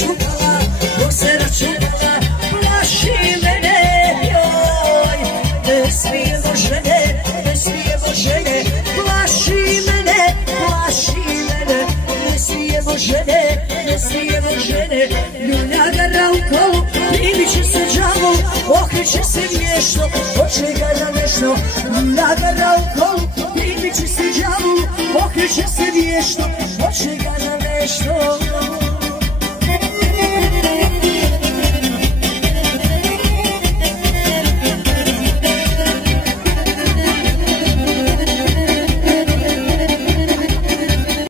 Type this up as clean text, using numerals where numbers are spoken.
računala, dok se računala, plaši mene, joj. Ne smijemo žene, ne smijemo žene, plaši mene, ne smijemo žene, ne smijemo žene. Ljulja ga na ukolu, primit će se džavu, okreće se vješto, hoće ga na nešto. Ljulja ga na ukolu, primit će se džavu, okreće se vješto, hoće ga na nešto.